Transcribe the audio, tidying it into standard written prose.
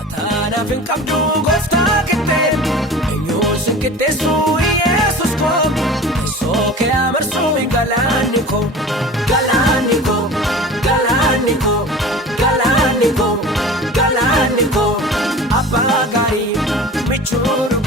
Ataanaaf hin qabdu gooftaa kittee eenyuus hin qixxeessu Yesuus koo teessoo kee amarsuu galaanni koo galaanni koo galaanni koo galaanni koo galaanni koo abbaa gaarii michuudha.